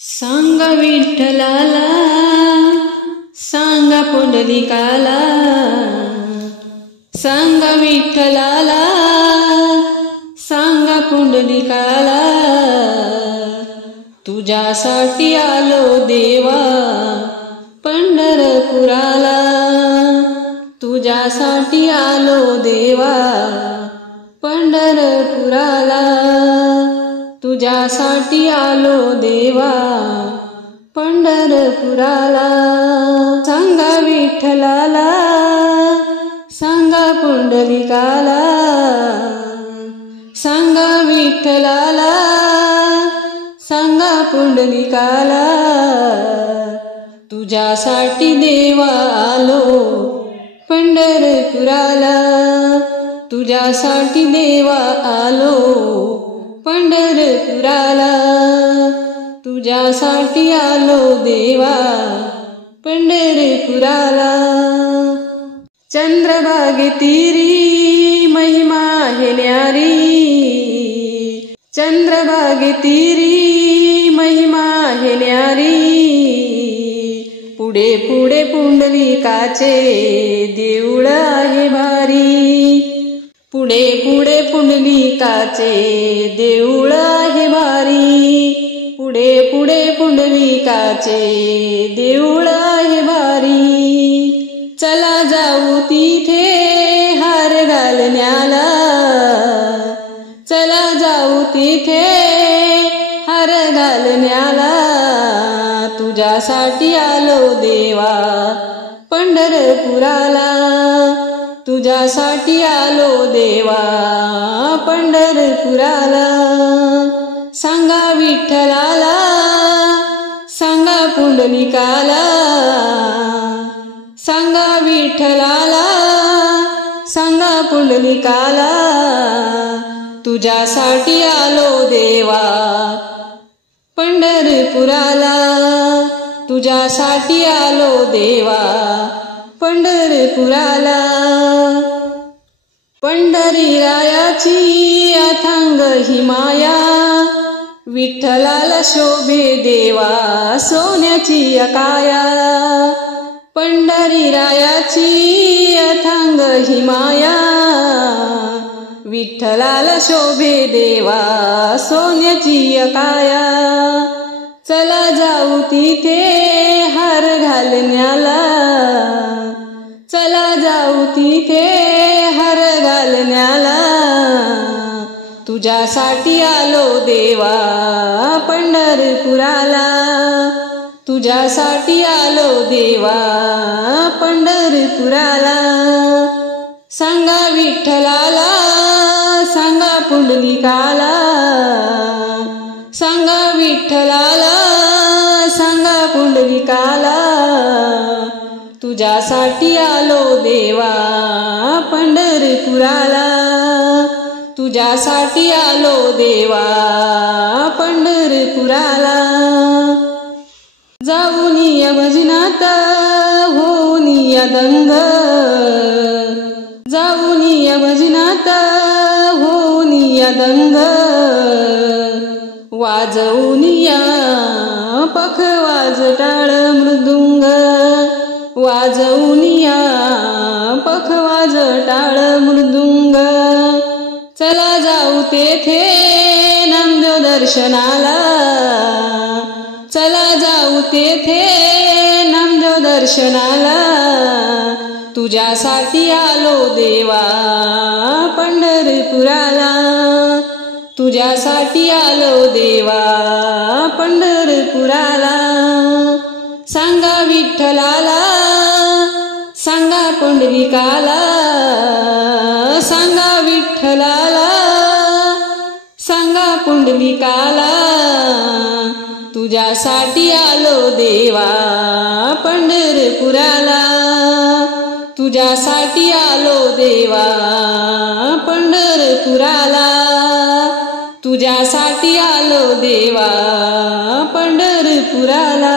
सांगा विठ्ठलाला, सांगा पुंडलिकाला, सांगा विठ्ठलाला, सांगा पुंडलिकाला, तुझ्यासाठी आलो देवा पंढरपुराला, तुझ्यासाठी आलो देवा पंढरपुराला, तुझ्यासाठी आलो देवा पंढरपुराला. सांगा विठ्ठलाला, सांगा पुंडलिकाला, सांगा विठ्ठलाला, सांगा पुंडलिकाला, तुझ्यासाठी देवा आलो पंढरपुराला, तुझ्यासाठी देवा आलो पंढरपुराला, तुझ्यासाठी आलो देवा पंढरपुराला. चंद्रभागेतीरी महिमा आहे न्यारी, चंद्रभागेतीरी महिमा आहे न्यारी, पुढे पुढे पुंडलिकाचे देऊळ आहे भारी, पुढे पुढे पुंडलिकाचे देऊळ आहे भारी, पुढे पुढे पुंडलिकाचे देऊळ आहे भारी. चला जाऊ तिथे हार घालण्याला, चला जाऊ तिथे हार घालण्याला, तुझ्यासाठी आलो देवा पंढरपुराला, तुझ्यासाठी आलो देवा पंढरपुराला. सांगा विठ्ठलाला, सांगा पुंडलिकाला, सांगा विठ्ठलाला, सांगा पुंडलिकाला, तुझ्यासाठी आलो देवा पंढरपुराला, तुझ्यासाठी आलो देवा पंढरपुराला. पंढरीरायाची अथांग ही माया, विठ्ठलाला शोभे देवा सोन्याची काया, पंढरीरायाची अथांग ही माया, विठ्ठलाला शोभे देवा सोन्याची काया. चला जाऊ तिथे हार घालण्याला, चला जाऊ तिथे हार घालण्याला, तुझ्यासाठी आलो देवा पंढरपुराला, तुझ्यासाठी आलो देवा पंढरपुराला. सांगा विठ्ठलाला, सांगा पुंडलिकाला, सांगा विठ्ठलाला, सांगा पुंडलिकाला, तुझ्यासाठी आलो देवा पंढरपुराला, तुझ्यासाठी आलो देवा पंढरपुराला. जाऊन या भजनात होऊन या दंग, जाऊन या भजनात होऊन या दंग, वाजवून या पखवाज टाळ मृदुंग, वाजवून या पखवाज टाळ मृदुंग. चला जाऊ तेथे नामदेव दर्शनाला, चला जाऊ तेथे नामदेव दर्शनाला, तुझ्यासाठी आलो देवा पंढरपुराला, तुझ्यासाठी आलो देवा पंढरपुराला. सांगा विठ्ठलाला, सांगा पुंडलिकाला, सांगा विठ्ठलाला, सांगा पुंडलिकाला, तुझ्यासाठी आलो देवा पंढरपुराला, तुझ्यासाठी आलो देवा पंढरपुराला, तुझ्यासाठी आलो देवा पंढरपुराला.